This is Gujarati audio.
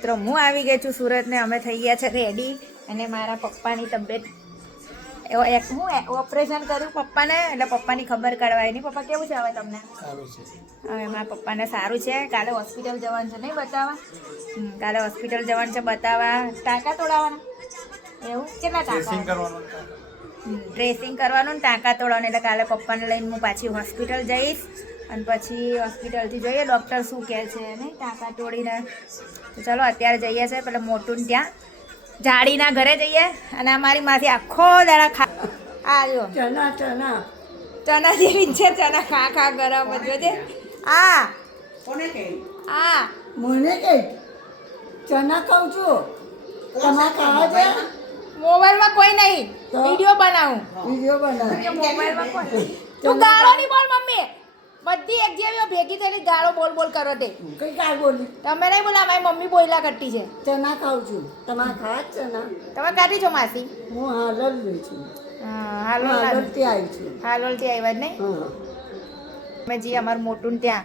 મિત્રો હું આવી ગઈ છું સુરત ને અમે થઈ ગયા છે રેડી અને મારા પપ્પાની તબિયત હું ઓપરેશન કર્યું પપ્પાને એટલે પપ્પાની ખબર કાઢવાય નહીં. પપ્પા કેવું છે હવે તમને? સારું છે. હવે મારા પપ્પાને સારું છે. કાલે હોસ્પિટલ જવાનું છે નહીં બતાવવા? કાલે હોસ્પિટલ જવાનું છે બતાવવા. ટાંકા તોડાવવાના એવું? કેટલા ટાંકા? ડ્રેસિંગ કરવાનું ને ટાંકા તોડવાનું. એટલે કાલે પપ્પાને લઈને હું પાછી હોસ્પિટલ જઈશ અને પછી હોસ્પિટલથી જોઈએ ડૉક્ટર શું કહે છે નહીં ટાંકા તોડીને. તો ચલો અત્યારે જઈએ છે પેલા મોટું ત્યાં જાડીના ઘરે જઈએ અને અમારી માસી આખો દાડા આવ્યો ચના ચના ચના જેવી છે. ચના ખા ખા ગરમ બધું છે. આ કોને કહે? આ મને કહે ચના ખાઉં છું. તમારે ખાવા છે? મોબાઈલમાં કોઈ નહીં, તો? વિડીયો બનાવું. વિડીયો બનાવ. મોબાઈલમાં કોઈ તું ગાળો નહીં બોલ મમ્મી. બધી એક જેવી ભેગી થયેલી ગાળો બોલ બોલ કરો તે. કઈ કાળ બોલી? તમે નહીં બોલા મારી મમ્મી બોયલા કરતી છે. ચના ખાઉં છું. તમારે ખાવા જ ચના? તમે કાઢી છો માસી? હું હાલ જ લઈ છું. હાલોલ હાલોલથી આવી છું. હાલોલથી આવ્યા જ નહીં હા અમે જી અમારું મોટું ને ત્યાં